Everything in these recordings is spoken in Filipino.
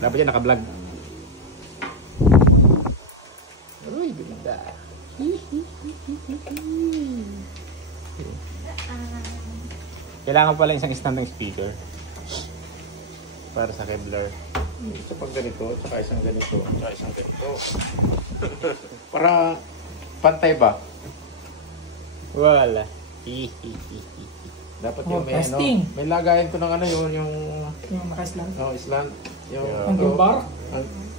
Dapat yan naka-vlog. Uy, ganda. Kailangan pala isang standing speaker para sa Kevlar. Isa pag ganito, saka isang ganito, saka isang ganito. Para pantay ba? Wala. Dapat yung may ano, may lagayan ko ng ano yun, yung naka-slant. Oh, slant. Yung bar?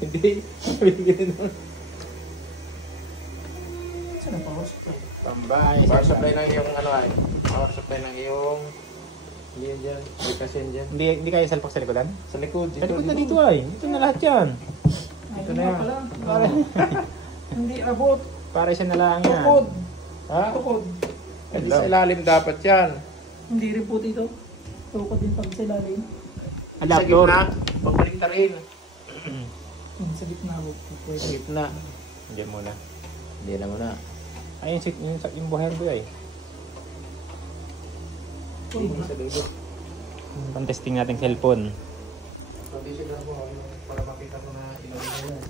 Hindi. Saan ang power supply? Tambay. Power supply ng yung ano ay. Power supply ng yung yan dyan. Kasi dyan. Hindi kayo salpak sa likodan? Sa likod. Sa likod na dito ay. Ito na lahat yan. Ito na yan. Hindi abot. Para isa na lang yan. Tukod. Ha? Tukod. Hindi sa ilalim dapat yan. Hindi rin po dito. Tukod din pag sa ilalim. Sa gitna. Pagbalik na rin. Sa gitna po. Sa gitna. Diyan muna. Hindi na muna. Ayun yung buhayan ko ay. Sa dulo. Pang-testing natin cellphone. Condition na po para makita ko na ilaw na yan.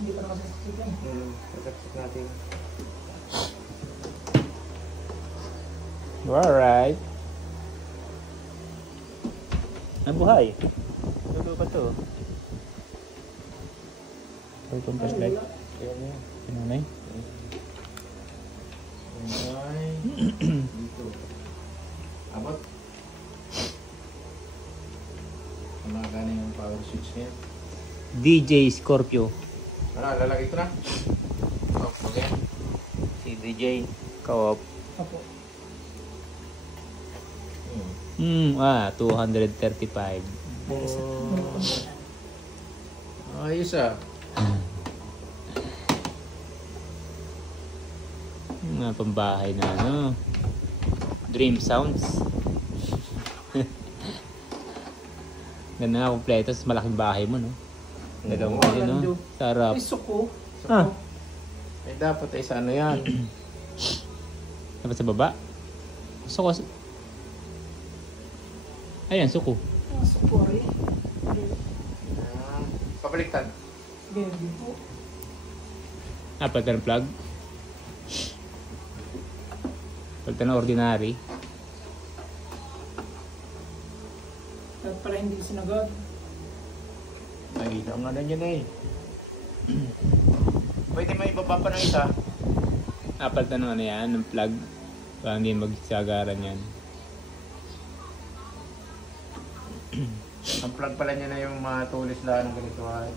Hindi pa nakasasakit yan. Pagkakasik natin. Alright. Nabuhay. Dulo pa to. Ito yung flashlight. Ayan na yan. Pinanay. Pinanay. Dito. Abot. Kumaka na yung power switch niya. DJ Scorpio. Ano, lalagay ko na? Oh, okay. Si DJ. Co-op. Apo. 235. Ayos ah. Mga pambahay na ano. Dream Sounds. Ganda nga kompleto sa malaking bahay mo, no? Dalawang kayo, no? Sarap. Ay, suko. Ah. Eh, dapat ay sa ano yan? Dapat sa baba? Suko. Ayan, suko. Suko rin. Pabaliktad. Ganyan din po. Palitan ng plug. Palitan ng ordinary. Dapat pala hindi sinagad. Ay, isang nga na dyan eh. Pwede may ibaba pa ng isa. Palitan ng ano yan, ng plug. Para hindi magsagaran yan. Ang plug pala niya na yung mga tulis lang ng ganito ay.